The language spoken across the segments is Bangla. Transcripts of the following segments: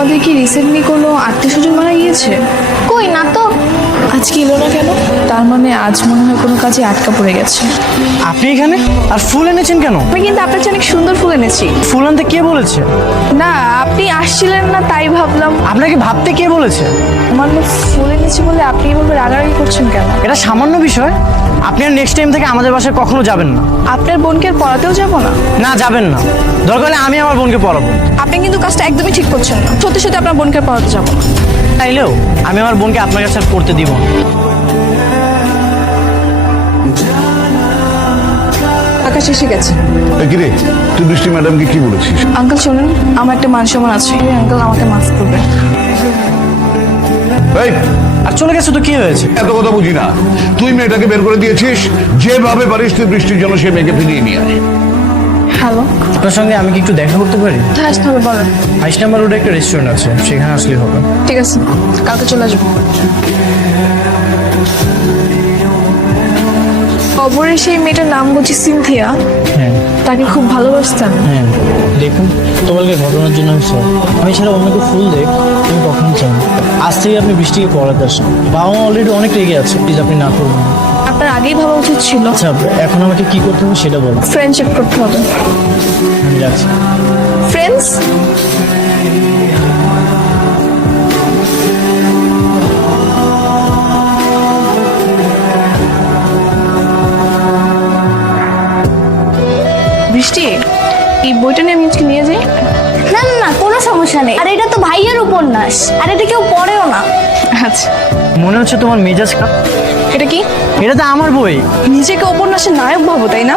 তোমাদের কি রিসেন্টলি কোনো আত্মীয় স্বজন মারা গিয়েছে? কই না তো। আজকে এলো না কেন? তার মানে আজ মনে হয় কোনো কাজে আটকা পড়ে গেছে। আপনি এখানে আর ফুল এনেছেন কেন? আমি কিন্তু আপনার জন্য অনেক সুন্দর ফুল এনেছি। ফুল আনতে কে বলেছে? না, আপনি আসছিলেন না তাই ভাবলাম। আপনাকে ভাবতে কে বলেছে? সামান্য ফুল এনেছি বলে আপনি এভাবে রাগারাগি করছেন কেন? এটা সামান্য বিষয়। আপনি আর নেক্সট টাইম থেকে আমাদের বাসায় কখনো যাবেন না। আপনার বোনকে আর পড়াতেও যাবো না? না, যাবেন না। দরকার হলে আমি আমার বোনকে পড়াবো। আপনি কিন্তু কাজটা একদমই ঠিক করছেন না। সত্যি সত্যি আপনার বোনকে আর পড়াতে যাবো না। তাইলেও আমি আমার বোনকে আপনার কাছে আর পড়তে দিব না। আকাশ এসে গেছে। কিরে, তুই বৃষ্টি ম্যাডামকে কি বলেছিস? আঙ্কেল শোনেন, আমার একটা মান সম্মান আছে, আঙ্কেল আমাকে মাফ করবে। এই, আর চলে গেছে তো কি হয়েছে? এত কথা বুঝি না। তুই মেয়েটাকে বের করে দিয়েছিস, যেভাবে পারিস তুই বৃষ্টির জন্য সে মেয়েকে ফিরিয়ে নিয়ে আয়। হ্যালো, আপনার সঙ্গে আমি কি একটু দেখা করতে পারি? কোথায় আসতে হবে বলেন? 22 নম্বর রোডে একটা রেস্টুরেন্ট আছে, সেখানে আসলে হবে। ঠিক আছে, কালকে চলে আসবো। খবরে সেই মেয়েটার নাম বুঝি সিনথিয়া। হ্যাঁ তাকে খুব ভালোবাসতেন। হ্যাঁ, দেখুন তোমাকে ঘটনার জন্য আমি সরি। আমি ছাড়া অন্যকে ফুল দেখ তুমি কখনো চান। আজ থেকে আপনি বৃষ্টিকে পড়াতে আসেন। বাবা মা অলরেডি অনেক রেগে আছে, প্লিজ আপনি না করবেন। আপনার আগেই ভাবা উচিত ছিল। আচ্ছা, এখন আমাকে কি করতে হবে সেটা বলো। ফ্রেন্ডশিপ করতে হবে। আমি যাচ্ছি। ফ্রেন্ডস? বৃষ্টি, এই বইটা নিয়ে আমি আজকে নিয়ে যাই। না না না, কোনো সমস্যা নেই। আর এটা তো ভাইয়ের উপন্যাস, আর এটা কেউ পড়েও না। আচ্ছা, মনে হচ্ছে তোমার মেজাজ খারাপ। এটা কি? এটা তো আমার বই। নিজেকে উপন্যাসের নায়ক ভাবো তাই না?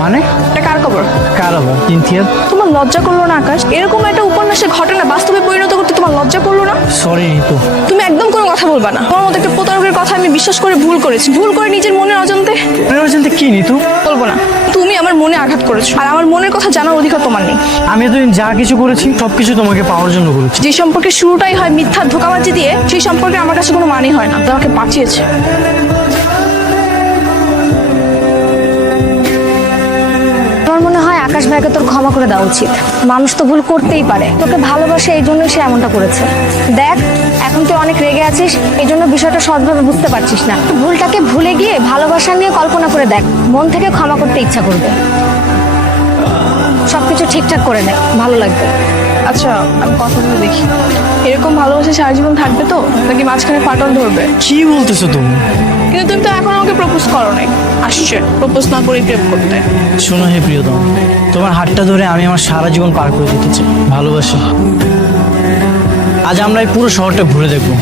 মানে এটা কার খবর? কার আবার? সিনথিয়া। তোমার লজ্জা করলো না আকাশ? এরকম একটা উপন্যাসের ঘটনা বাস্তবে পরিণত করতে তোমার লজ্জা করলো না? সরি ঋতু। তুমি একদম কোনো কথা বলবা না। তোমার মতো একটা প্রতারকের কথা আমি বিশ্বাস করে ভুল করেছি। ভুল করে নিজের মনের অজান্তে বলতে কি ঋতু? বলবো না। তুমি আমার মনে আঘাত করেছো, আর আমার মনের কথা জানার অধিকার তোমার নেই। আমি এতদিন যা কিছু করেছি সবকিছু তোমাকে পাওয়ার জন্য করেছি। যে সম্পর্কে শুরুটাই হয় মিথ্যা ধোঁকাবাজি দিয়ে, সেই সম্পর্কে আমার কাছে কোনো মানেই হয় না। তোমাকে বাঁচিয়েছে। আমার মনে হয় আকাশ ভাইকে তোর ক্ষমা করে দেওয়া উচিত। মানুষ তো ভুল করতেই পারে, তোকে ভালোবাসে এই জন্যই সে এমনটা করেছে। দেখ, এখন তুই অনেক রেগে আছিস, এই জন্য বিষয়টা সৎভাবে বুঝতে পারছিস না। ভুলটাকে ভুলে গিয়ে ভালোবাসা নিয়ে কল্পনা করে দেখ, মন থেকে ক্ষমা করতে ইচ্ছা করবে। সবকিছু ঠিকঠাক করে নে, ভালো লাগবে। আচ্ছা, আমি কথা বলে দেখি। এরকম ভালোবাসা সারা জীবন থাকবে তো, নাকি মাঝখানে ফাটল ধরবে? কি বলতেছো তুমি? কিন্তু তুমি তো এখন আমাকে প্রপোজ করো নাই। আসছে প্রপোজ না করে প্রেম করতে। শোনো হে প্রিয়তম, তোমার হাতটা ধরে আমি আমার সারা জীবন পার করে দিতে চাই। ভালোবাসি। আজ আমরা এই পুরো শহরটা ঘুরে দেখবো।